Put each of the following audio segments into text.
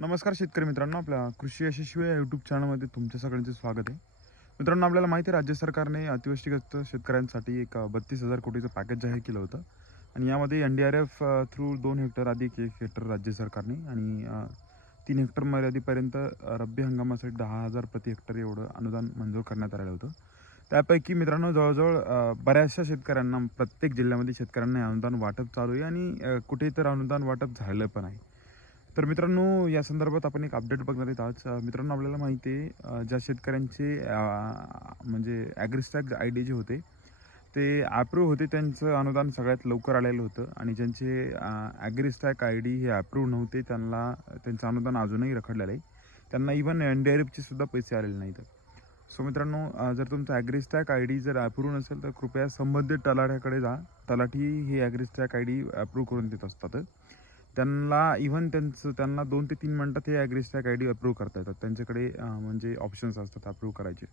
नमस्कार शेतकरी मित्रांनो, आपल्या कृषी यशस्वी या यूट्यूब चॅनलमध्ये तुमच्या सगळ्यांचे स्वागत आहे. मित्रांनो, आपल्याला माहिती आहे राज्य सरकारने अतिवृष्टीग्रस्त शेतकऱ्यांसाठी एक 32,000 कोटीचं पॅकेज जाहीर केलं होतं आणि यामध्ये NDRF थ्रू 2 हेक्टर अधिक 1 हेक्टर राज्य सरकारने आणि 3 हेक्टर मर्यादेपर्यंत रब्बी हंगामासाठी 10,000 प्रति हेक्टर एवढं अनुदान मंजूर करण्यात आलेलं होतं. त्यापैकी मित्रांनो जवळजवळ बऱ्याचशा शेतकऱ्यांना प्रत्येक जिल्ह्यामध्ये शेतकऱ्यांना हे अनुदान वाटप चालू आहे आणि कुठे तर अनुदान वाटप झालं पण आहे. तर मित्रांनो, या संदर्भात आपण एक अपडेट बघणार आहेत आज. मित्रांनो, आपल्याला माहिती आहे ज्या शेतकऱ्यांचे म्हणजे ॲग्रिस्टॅग आय डी जे होते ते अप्रूव्ह होते, त्यांचं अनुदान सगळ्यात लवकर आलेलं होतं आणि ज्यांचे ॲग्रिस्टॅग आय डी हे अप्रूव्ह नव्हते त्यांना त्यांचं अनुदान अजूनही रखडलेलं आहे. त्यांना इव्हन NDRFचे सुद्धा पैसे आलेले नाहीत. सो मित्रांनो, जर तुमचा ॲग्रिस्टॅग आय डी जर अप्रूव्ह नसेल तर कृपया संबंधित तलाठ्याकडे जा. तलाठी हे ॲग्रिस्टॅग आय डी अप्रूव्ह करून देत असतात. त्यांना इव्हन त्यांना 2 ते 3 मिनिटात हे ॲग्रिस्टॅग आय डी अप्रूव्ह करता येतात. त्यांच्याकडे म्हणजे ऑप्शन्स असतात अप्रूव्ह करायचे.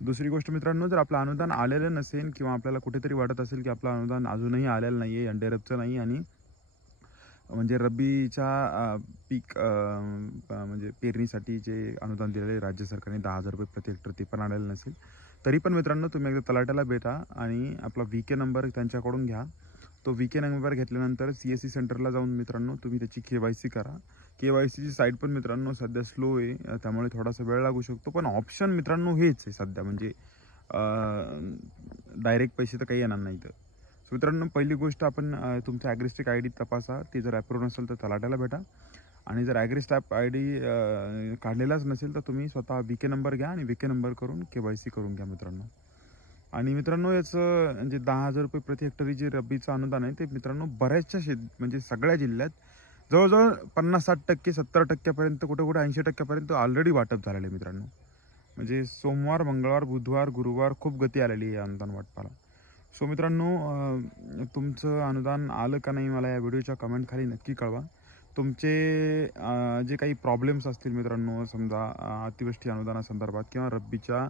दुसरी गोष्ट मित्रांनो, जर आपलं अनुदान आलेलं नसेल किंवा आपल्याला कुठेतरी वाटत असेल की आपलं अनुदान अजूनही आलेलं नाही आहे, NDRFचं नाही आणि म्हणजे रब्बीच्या पीक म्हणजे पेरणीसाठी जे अनुदान दिलेलं आहे राज्य सरकारने 10,000 रुपये प्रति हेक्टर ते पण आलेलं नसेल, तरी पण मित्रांनो तुम्ही एकदा तलाट्याला भेटा आणि आपला VK नंबर त्यांच्याकडून घ्या. तो VK नंबर घेतल्यानंतर CSC सेंटरला जाऊन मित्रांनो तुम्ही त्याची KYC करा. KYCची साईट पण मित्रांनो सध्या स्लो आहे, त्यामुळे थोडासा वेळ लागू शकतो. पण ऑप्शन मित्रांनो हेच आहे सध्या, म्हणजे डायरेक्ट पैसे तर काही येणार नाहीत. सो मित्रांनो, पहिली गोष्ट आपण तुमचा ॲग्रिस्टिक आय डी तपासा. ती जर अप्रूव्ह नसेल तर तलाट्याला भेटा आणि जर ॲग्रिस्टॅप आय डी काढलेलाच नसेल तर तुम्ही स्वतः VK नंबर घ्या आणि VK नंबर करून KYC करून घ्या मित्रांनो. आणि मित्रांनो, याचं म्हणजे 10,000 रुपये प्रति हेक्टरी जे रब्बीचं अनुदान आहे ते मित्रांनो बऱ्याचशा म्हणजे सगळ्या जिल्ह्यात जवळजवळ 50-60%, 70%पर्यंत, कुठे 80%पर्यंत ऑलरेडी वाटप झालेलं आहे मित्रांनो. म्हणजे सोमवार, मंगळवार, बुधवार, गुरुवार खूप गती आलेली आहे अनुदान वाटपाला. सो मित्रांनो, तुमचं अनुदान आलं का नाही मला या व्हिडिओच्या कमेंट खाली नक्की कळवा. तुमचे जे काही प्रॉब्लेम्स असतील मित्रांनो, समजा अतिवृष्टी अनुदानासंदर्भात किंवा रब्बीच्या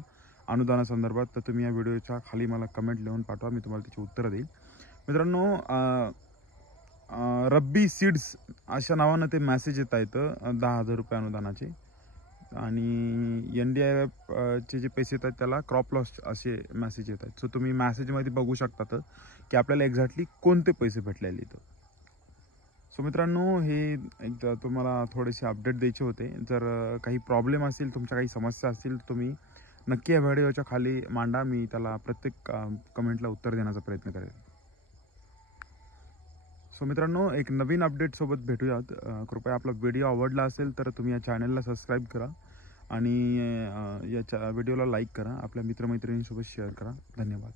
अनुदानासंदर्भात, तर तुम्ही या व्हिडिओच्या खाली मला कमेंट लिहून पाठवा, मी तुम्हाला त्याची उत्तरं देईल. मित्रांनो, रब्बी सीड्स अशा नावानं ते मेसेज येत आहेत 10,000 रुपये अनुदानाचे आणि NDRF चे जे पैसे येतात त्याला क्रॉप लॉस असे मेसेज येत आहेत. सो तुम्ही मेसेजमध्ये बघू शकतात की आपल्याला एक्झॅक्टली कोणते पैसे भेटलेले इथं. सो मित्रांनो, हे एकदा तुम्हाला थोडेसे अपडेट द्यायचे होते. जर काही प्रॉब्लेम असेल, तुमच्या काही समस्या असतील तर तुम्ही नक्की या व्हिडिओच्या खाली मांडा. मी त्याला प्रत्येक कमेंटला उत्तर देण्याचा प्रयत्न करेन. सो मित्रांनो, एक नवीन अपडेटसोबत भेटूयात. कृपया आपला व्हिडिओ आवडला असेल तर तुम्ही या चॅनलला सबस्क्राईब करा आणि याच्या व्हिडिओला लाईक करा. आपल्या मित्रमैत्रिणींसोबत शेअर करा. धन्यवाद.